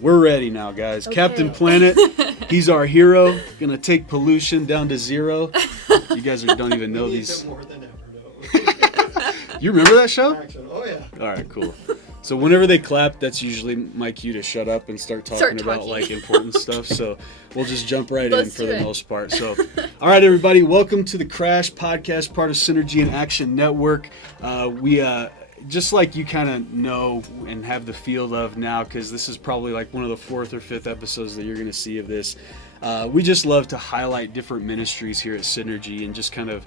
We're ready now, guys. Okay. Captain Planet, he's our hero. Gonna take pollution down to zero. You guys don't even know these. More than ever, You remember that show? Action. Oh yeah. All right, cool. So whenever they clap, that's usually my cue to shut up and start talking about like important stuff. So we'll just jump right in for the most part. So, all right, everybody, welcome to the Crash Podcast, part of Synergy and Action Network. We just like you kind of know and have the feel of now, because this is probably like one of the 4th or 5th episodes that you're going to see of this. We just love to highlight different ministries here at Synergy and just kind of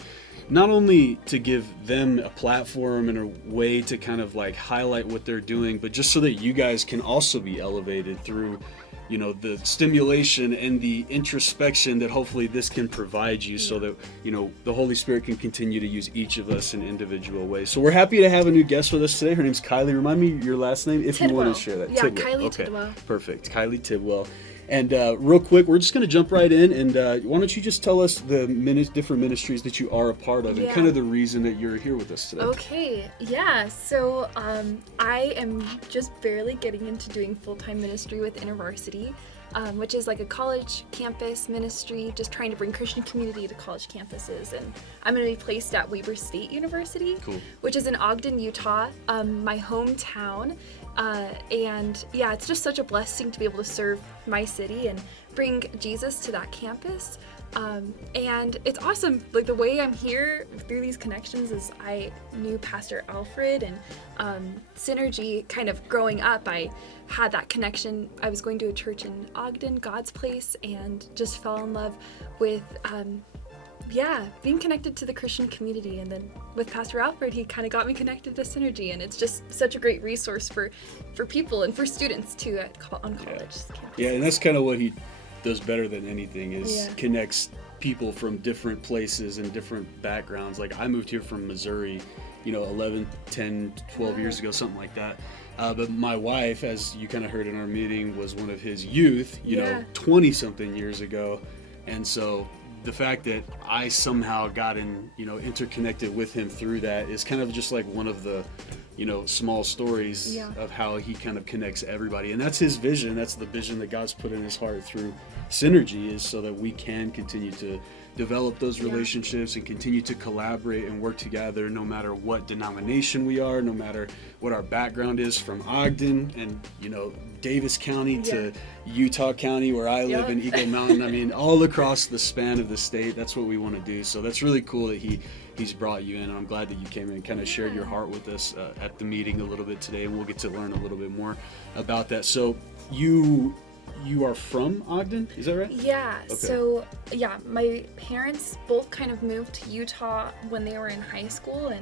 not only to give them a platform and a way to kind of like highlight what they're doing, but just so that you guys can also be elevated through, you know, the stimulation and the introspection that hopefully this can provide you, so that, you know, the Holy Spirit can continue to use each of us in individual ways. So we're happy to have a new guest with us today. Her name's Kylie. Remind me your last name if Tidwell. You want to share that. Yeah, Tidwell. Kylie Okay. Tidwell. Perfect. Kylie Tidwell. And real quick, we're just going to jump right in, and why don't you just tell us the different ministries that you are a part of and kind of the reason that you're here with us today. Okay, yeah, so I am just barely getting into doing full-time ministry with Intervarsity, which is like a college campus ministry, just trying to bring Christian community to college campuses. And I'm going to be placed at Weber State University, which is in Ogden, Utah, my hometown. And yeah, it's just such a blessing to be able to serve my city and bring Jesus to that campus. And it's awesome. Like, the way I'm here through these connections is I knew Pastor Alfred, and Synergy, kind of growing up, I had that connection. I was going to a church in Ogden, God's Place, and just fell in love with being connected to the Christian community. And then with Pastor Alfred, he kind of got me connected to Synergy, and it's just such a great resource for people and for students too on college campuses. Yeah, and that's kind of what he does better than anything, is connects people from different places and different backgrounds. Like, I moved here from Missouri, 11, 10, 12 years ago, something like that. But my wife, as you kind of heard in our meeting, was one of his youth, 20-something years ago. And so the fact that I somehow got interconnected with him through that is kind of just like one of the, small stories of how he kind of connects everybody. And that's his vision. That's the vision that God's put in his heart through Synergy, is so that we can continue to develop those relationships and continue to collaborate and work together, no matter what denomination we are, no matter what our background is, from Ogden and, Davis County to Utah County, where I live, in Eagle Mountain. I mean, all across the span of the state, that's what we want to do. So that's really cool that he's brought you in, and I'm glad that you came in and kind of shared your heart with us at the meeting a little bit today, and we'll get to learn a little bit more about that. So you are from Ogden, is that right? Yeah. Okay. So my parents both kind of moved to Utah when they were in high school,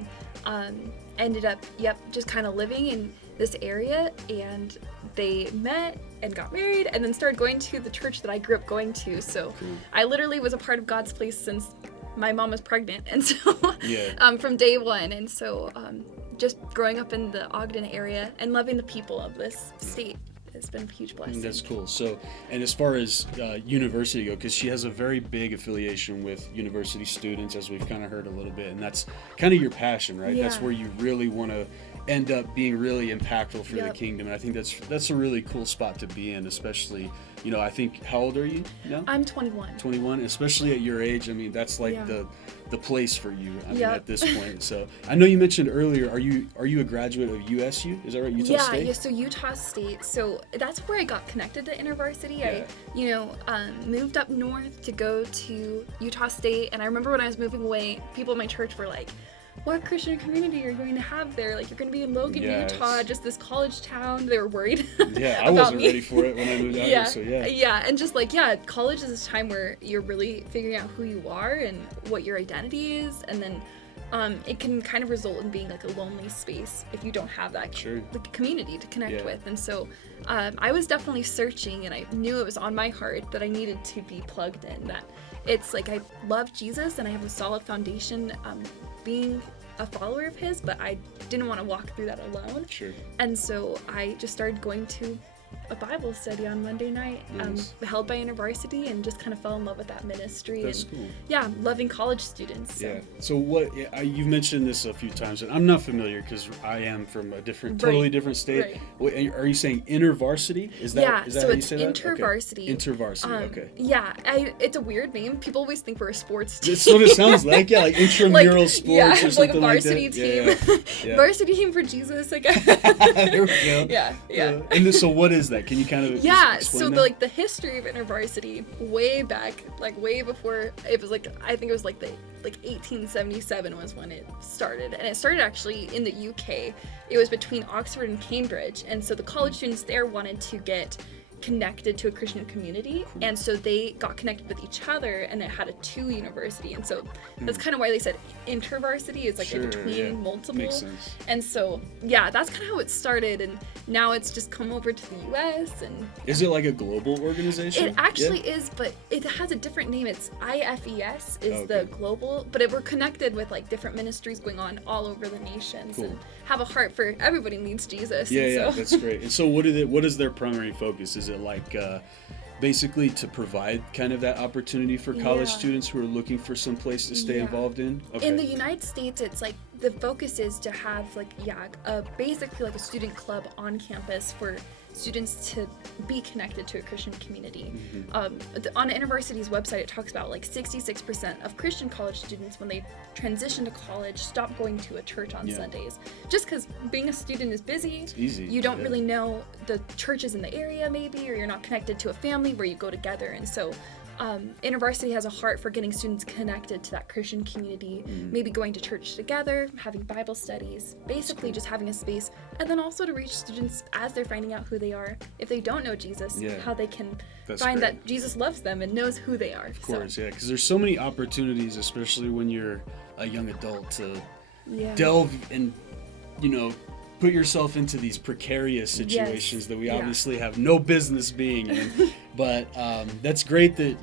and ended up just kind of living in this area, and they met and got married and then started going to the church that I grew up going to. So I literally was a part of God's Place since my mom was pregnant, and so from day one. And so just growing up in the Ogden area and loving the people of this state, it's been a huge blessing. That's cool. So, and as far as university go, because she has a very big affiliation with university students, as we've kind of heard a little bit, and that's kind of your passion, right? Yeah. That's where you really want to end up being really impactful for the kingdom. And I think that's a really cool spot to be in, especially, I think, how old are you now? I'm 21. 21, especially at your age. I mean, that's like the place for you, at this point. So I know you mentioned earlier, are you a graduate of USU? Is that right? Utah State? Yeah, so Utah State. So that's where I got connected to Intervarsity. Yeah. I moved up north to go to Utah State, and I remember when I was moving away, people in my church were like, what Christian community are you going to have there? Like, you're going to be in Logan, Utah, just this college town. They were worried. Yeah, I wasn't ready for it when I moved out here, so Yeah, and just college is this time where you're really figuring out who you are and what your identity is, and then it can kind of result in being like a lonely space if you don't have that community to connect with. And so I was definitely searching, and I knew it was on my heart that I needed to be plugged in, that it's like I love Jesus and I have a solid foundation being a follower of his, but I didn't want to walk through that alone. And so I just started going to a Bible study on Monday night, Nice. held by Intervarsity, and just kind of fell in love with that ministry. That's and cool. yeah, loving college students. So. Yeah. So what? You've mentioned this a few times, and I'm not familiar because I am from a totally different state. Right. What, are you saying intervarsity? Is that so how you it's say that? Intervarsity. Okay. Intervarsity. Okay. Yeah, it's a weird name. People always think we're a sports team. That's what it sounds like. Yeah, like intramural sports or something like a varsity like team. that. Yeah. Varsity team for Jesus, I guess. There we go. Yeah. And so what is that? Can you kind of explain that? The history of Intervarsity way back, like way before it was like, I think it was like 1877 was when it started, and it started actually in the UK. It was between Oxford and Cambridge, and so the college students there wanted to get connected to a Christian community, and so they got connected with each other, and it had a university, and so that's kind of why they said intervarsity is like in between multiple. Makes sense. And so that's kind of how it started, and now it's just come over to the US. And is it like a global organization? it actually is, but it has a different name. It's IFES is the global, but we're connected with like different ministries going on all over the nations, and have a heart for everybody needs Jesus. Yeah, that's great. And so what is their primary focus? Is it like basically to provide kind of that opportunity for college students who are looking for some place to stay involved in? Okay. In the United States, it's like the focus is to have basically like a student club on campus for students to be connected to a Christian community. On Intervarsity's website, it talks about like 66% of Christian college students, when they transition to college, stop going to a church on Sundays. Just because being a student is busy. It's easy. You don't really know the churches in the area maybe, or you're not connected to a family where you go together. And so Intervarsity has a heart for getting students connected to that Christian community, maybe going to church together, having Bible studies, basically just having a space, and then also to reach students as they're finding out who they are. If they don't know Jesus, how they can find that Jesus loves them and knows who they are. Of course, because there's so many opportunities, especially when you're a young adult, to delve and, put yourself into these precarious situations that we obviously have no business being in. But that's great that,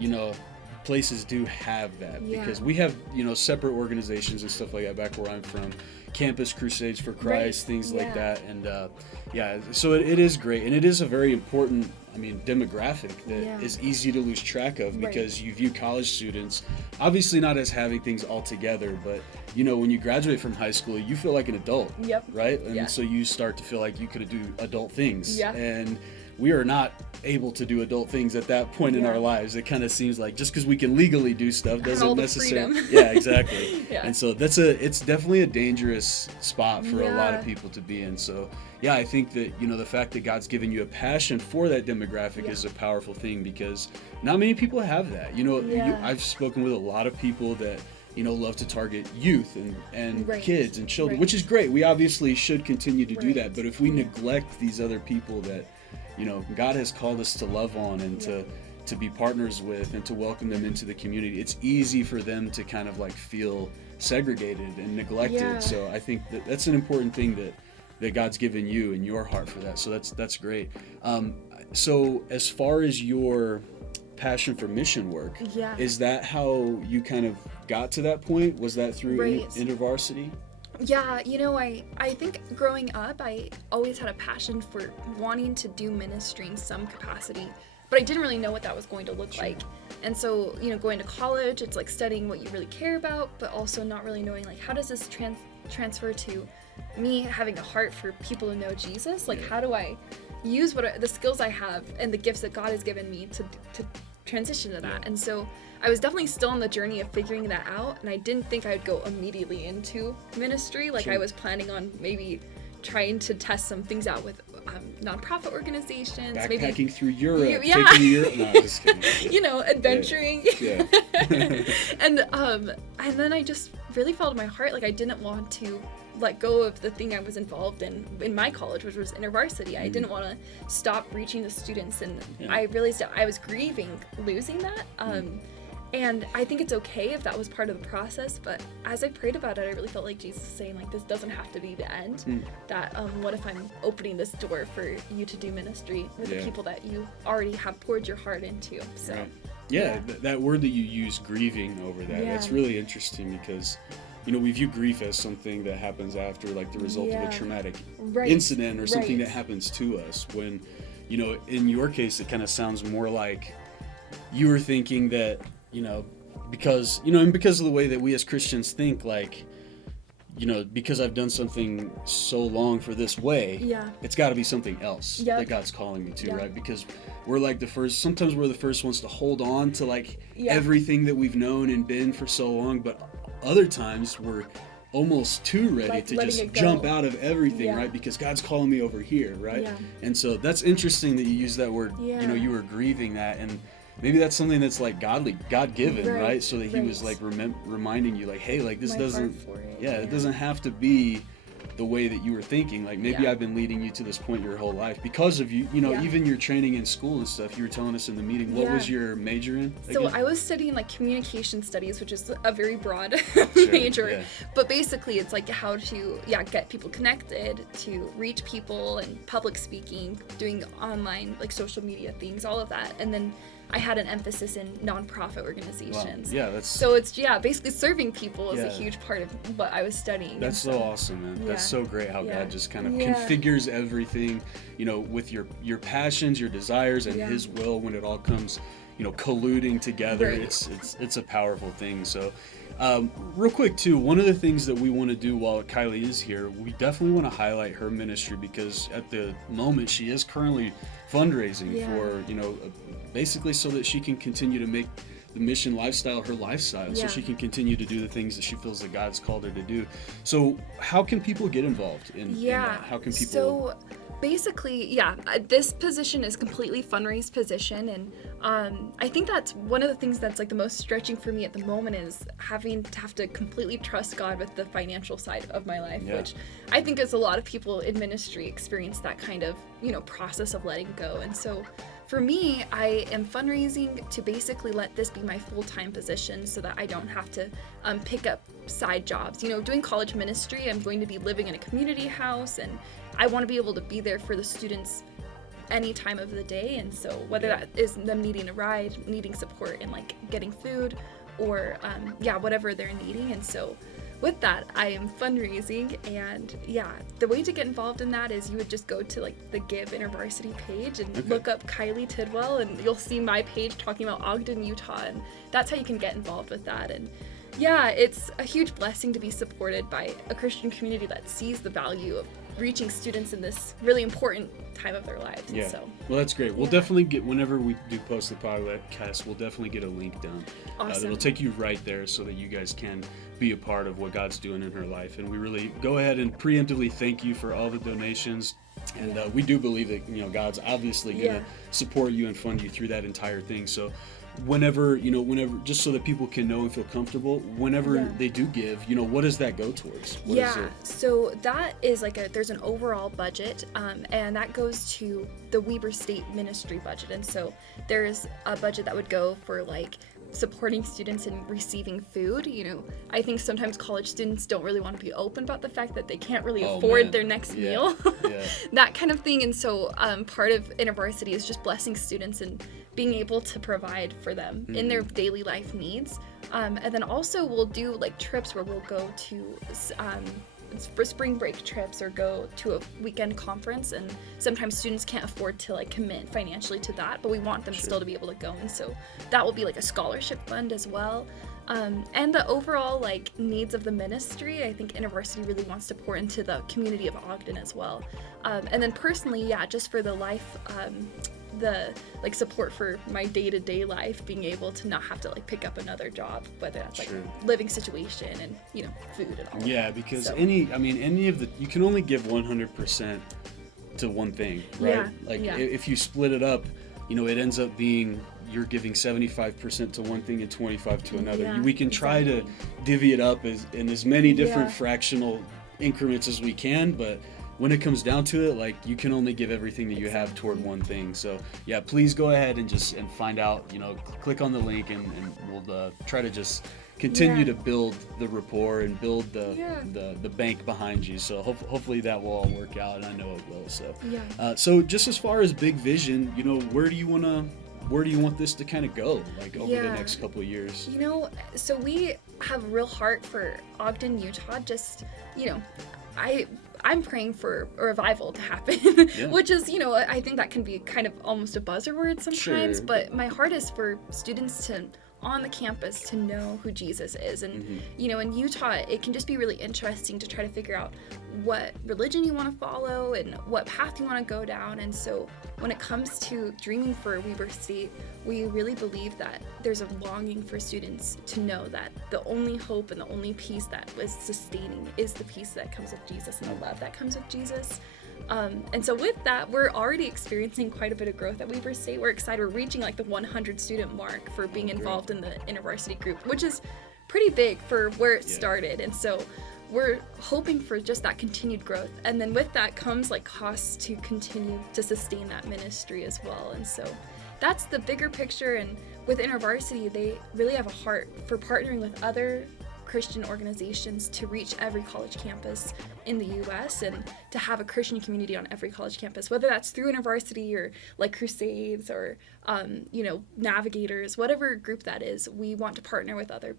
places do have that, because we have, separate organizations and stuff like that back where I'm from, Campus Crusades for Christ, things like that. And so it is great. And it is a very important, demographic that is easy to lose track of, because you view college students obviously not as having things all together, but when you graduate from high school, you feel like an adult, right? And so you start to feel like you could do adult things, and we are not able to do adult things at that point in our lives. It kind of seems like just because we can legally do stuff doesn't necessarily. Yeah, exactly. And so it's definitely a dangerous spot for a lot of people to be in. So I think that the fact that God's given you a passion for that demographic is a powerful thing, because not many people have that. I've spoken with a lot of people that love to target youth and kids and children, which is great. We obviously should continue to do that. But if we neglect these other people that God has called us to love on and to be partners with and to welcome them into the community, it's easy for them to kind of like feel segregated and neglected. So I think that's an important thing that God's given you and your heart for that. So that's great. So as far as your passion for mission work, is that how you kind of got to that point? Was that through Intervarsity? Yeah, I think growing up, I always had a passion for wanting to do ministry in some capacity, but I didn't really know what that was going to look like. And so, going to college, it's like studying what you really care about, but also not really knowing, like, how does this transfer to me having a heart for people to know Jesus? Like, how do I use the skills I have and the gifts that God has given me to transition to that? And so I was definitely still on the journey of figuring that out, and I didn't think I would go immediately into ministry. Like, I was planning on maybe trying to test some things out with nonprofit organizations, backpacking through Europe, taking Europe. No, just kidding. Adventuring. And then I just really felt in my heart like I didn't want to let go of the thing I was involved in my college, which was Intervarsity. I didn't want to stop reaching the students, and I realized that I was grieving losing that. And I think it's okay if that was part of the process, but as I prayed about it, I really felt like Jesus was saying, like, this doesn't have to be the end. That what if I'm opening this door for you to do ministry with the people that you already have poured your heart into? So that word that you use, grieving over that's really interesting, because we view grief as something that happens after, like, the result of a traumatic incident or something that happens to us, when in your case, it kind of sounds more like you were thinking that, because of the way that we as Christians think, like, because I've done something so long for this way, it's got to be something else that God's calling me to, right? Because we're like sometimes we're the first ones to hold on to like everything that we've known and been for so long, but other times we're almost too ready to just jump out of everything, right? Because God's calling me over here, right? And so that's interesting that you use that word, you were grieving that, and maybe that's something that's like God-given, right? So that he was like reminding you, like, hey, like this doesn't, it doesn't have to be the way that you were thinking. Like maybe I've been leading you to this point your whole life because of you, even your training in school and stuff. You were telling us in the meeting, what was your major in again? So I was studying like communication studies, which is a very broad major, but basically it's like how to get people connected, to reach people, and public speaking, doing online like social media things, all of that. And then I had an emphasis in nonprofit organizations. Wow. Yeah, so it's basically serving people is a huge part of what I was studying. That's so awesome, man. That's so great how God just kind of configures everything, with your passions, your desires, and his will when it all comes, colluding together. It's a powerful thing. So real quick too, one of the things that we want to do while Kylie is here, we definitely want to highlight her ministry, because at the moment she is currently fundraising for, basically so that she can continue to make the mission lifestyle her lifestyle, so she can continue to do the things that she feels that God's called her to do. So how can people get involved in that? How can people... So basically, this position is completely fundraised position, and I think that's one of the things that's like the most stretching for me at the moment, is having to completely trust God with the financial side of my life, which I think as a lot of people in ministry experience that kind of process of letting go. And so for me, I am fundraising to basically let this be my full-time position, so that I don't have to pick up side jobs. Doing college ministry, I'm going to be living in a community house, and I want to be able to be there for the students any time of the day. And so whether that is them needing a ride, needing support in like getting food, or whatever they're needing. And so with that, I am fundraising, and the way to get involved in that is you would just go to like the Give Intervarsity page and look up Kylie Tidwell, and you'll see my page talking about Ogden, Utah, and that's how you can get involved with that. And it's a huge blessing to be supported by a Christian community that sees the value of reaching students in this really important time of their lives. So, well, that's great. We'll definitely get, whenever we do post the podcast, we'll definitely get a link down. Awesome. That'll take you right there, so that you guys can be a part of what God's doing in her life. And we really go ahead and preemptively thank you for all the donations. And we do believe that God's obviously going to support you and fund you through that entire thing. So whenever just so that people can know and feel comfortable, whenever they do give, what does that go towards? What is it? So that is like there's an overall budget, and that goes to the Weber State Ministry budget. And so there's a budget that would go for like supporting students in receiving food. I think sometimes college students don't really want to be open about the fact that they can't really afford their next meal, that kind of thing. And so part of Intervarsity is just blessing students and being able to provide for them in their daily life needs. And then also we'll do like trips where we'll go to for spring break trips, or go to a weekend conference, and sometimes students can't afford to like commit financially to that, but we want them still to be able to go, and so that will be like a scholarship fund as well. And the overall like needs of the ministry, I think Intervarsity really wants to pour into the community of Ogden as well. And then personally, just for the life, the like support for my day-to-day life, being able to not have to like pick up another job, whether that's like living situation and food and all because any of the, you can only give 100% to one thing, right? If you split it up, it ends up being you're giving 75% to one thing and 25% to another. We can try to divvy it up in as many different fractional increments as we can, but when it comes down to it, like, you can only give everything that you have toward one thing. So please go ahead and find out, click on the link, and we'll try to just continue to build the rapport and build the bank behind you. So hopefully that will all work out, and I know it will. So so just as far as big vision, where do you want this to kind of go, like, over the next couple of years? So we have a real heart for Ogden, Utah. Just, I'm praying for a revival to happen, which is, I think that can be kind of almost a buzzword sometimes, but my heart is for students to on the campus to know who Jesus is. And in Utah, it can just be really interesting to try to figure out what religion you want to follow and what path you want to go down. And so when it comes to dreaming for Weber State, we really believe that there's a longing for students to know that the only hope and the only peace that was sustaining is the peace that comes with Jesus and the love that comes with Jesus. And so with that, we're already experiencing quite a bit of growth at Weber State. We're excited. We're reaching like the 100 student mark for being involved in the Intervarsity group, which is pretty big for where it started. And so we're hoping for just that continued growth. And then with that comes like costs to continue to sustain that ministry as well. And so that's the bigger picture. And with Intervarsity, they really have a heart for partnering with other Christian organizations to reach every college campus in the U.S. and to have a Christian community on every college campus, whether that's through Intervarsity or like Crusades or, Navigators, whatever group that is. We want to partner with other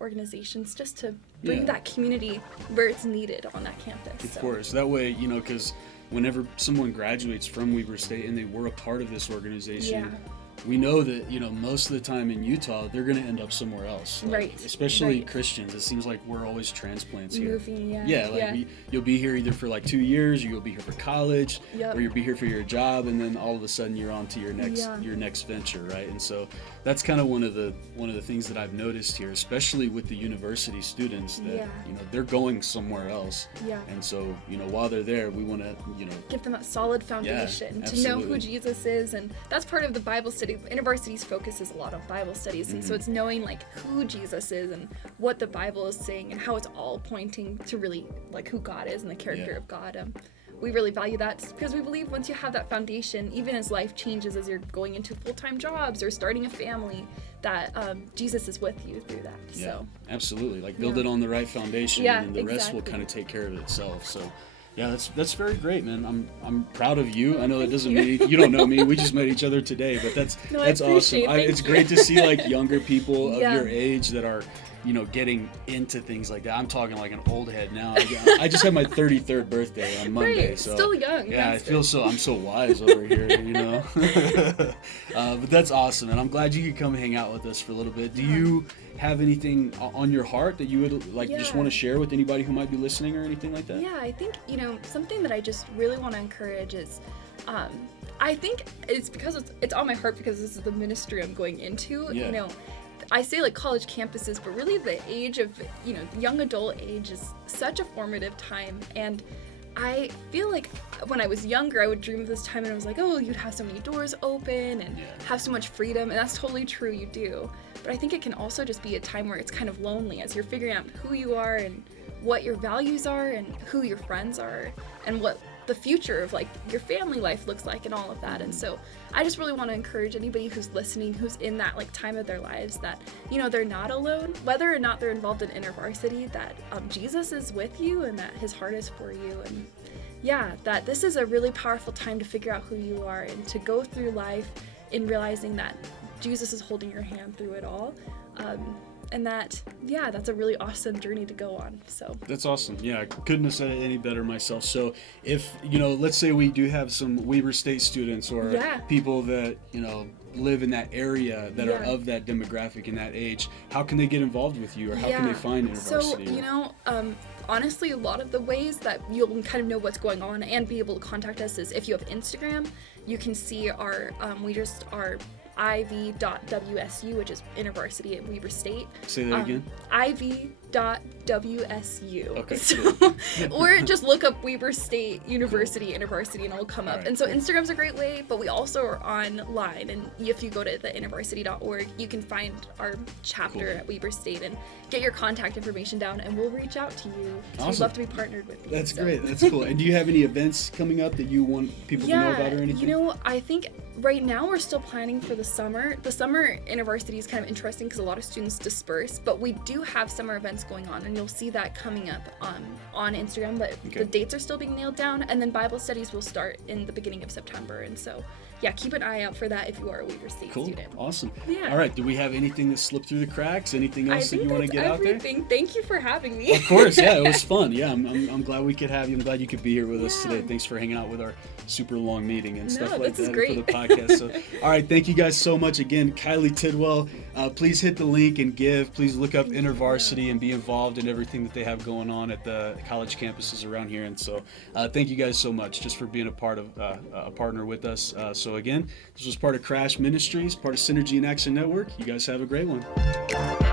organizations just to bring that community where it's needed on that campus. Of course. That way, because whenever someone graduates from Weber State and they were a part of this organization, we know that, most of the time in Utah, they're going to end up somewhere else. Especially Christians. It seems like we're always transplants here. Moving, you'll be here either for like 2 years, or you'll be here for college, or you'll be here for your job, and then all of a sudden you're on to your next venture, right? And so that's kind of one of the things that I've noticed here, especially with the university students, that they're going somewhere else. And so, while they're there, we want to, give them a solid foundation to know who Jesus is, and that's part of the Bible study. Intervarsity's focus is a lot on Bible studies, and so it's knowing like who Jesus is and what the Bible is saying and how it's all pointing to really like who God is and the character of God. We really value that because we believe once you have that foundation, even as life changes, as you're going into full-time jobs or starting a family, that Jesus is with you through that. So absolutely, like build it on the right foundation, and the rest will kind of take care of itself. So yeah, that's very great, man. I'm proud of you. I know that doesn't mean you don't know me. We just met each other today, but that's awesome. It's great to see like younger people of your age that are, getting into things like that. I'm talking like an old head now. I just had my 33rd birthday on Monday, so still young. Yeah, I feel I'm so wise over here, But that's awesome, and I'm glad you could come hang out with us for a little bit. Do you have anything on your heart that you would like just want to share with anybody who might be listening or anything like that? Yeah, I think something that I just really want to encourage is I think it's because it's on my heart because this is the ministry I'm going into. I say like college campuses, but really the age of young adult age is such a formative time. And I feel like when I was younger, I would dream of this time and I was like, oh, you'd have so many doors open and have so much freedom. And that's totally true, you do. But I think it can also just be a time where it's kind of lonely as you're figuring out who you are and what your values are and who your friends are and what the future of like your family life looks like and all of that. And so I just really want to encourage anybody who's listening, who's in that like time of their lives that, they're not alone, whether or not they're involved in Intervarsity, that Jesus is with you and that his heart is for you. And that this is a really powerful time to figure out who you are and to go through life in realizing that Jesus is holding your hand through it all. And that's a really awesome journey to go on. So that's awesome. Yeah, I couldn't have said it any better myself. So if, let's say we do have some Weber State students or people that, live in that area that are of that demographic and that age, how can they get involved with you or how can they find Intervarsity? So, honestly, a lot of the ways that you'll kind of know what's going on and be able to contact us is if you have Instagram, you can see our iv.wsu, which is Intervarsity at Weber State. Say that again. iv.wsu. Okay. So, or just look up Weber State University Intervarsity and it'll come up. And so Instagram's a great way, but we also are online. And if you go to the intervarsity.org, you can find our chapter at Weber State and get your contact information down, and we'll reach out to you. Awesome. We'd love to be partnered with you. That's great. That's cool. And do you have any events coming up that you want people to know about or anything? I think right now we're still planning for the summer. The summer Intervarsity is kind of interesting because a lot of students disperse, but we do have summer events going on, and you'll see that coming up on Instagram, but the dates are still being nailed down, and then Bible studies will start in the beginning of September. And so yeah, keep an eye out for that if you are a Weaver State Cool. student. Awesome. Yeah. All right. Do we have anything that slipped through the cracks? Anything else that you want to get out there? Everything. Thank you for having me. Of course. Yeah, it was fun. Yeah, I'm glad we could have you. I'm glad you could be here with us Yeah. today. Thanks for hanging out with our super long meeting and stuff like this is that great. for the podcast. So, all right. Thank you guys so much again. Kylie Tidwell, please hit the link and give. Please look up Intervarsity and be involved in everything that they have going on at the college campuses around here. And so thank you guys so much just for being a part of a partner with us. So again, this was part of Crash Ministries, part of Synergy and Action Network. You guys have a great one.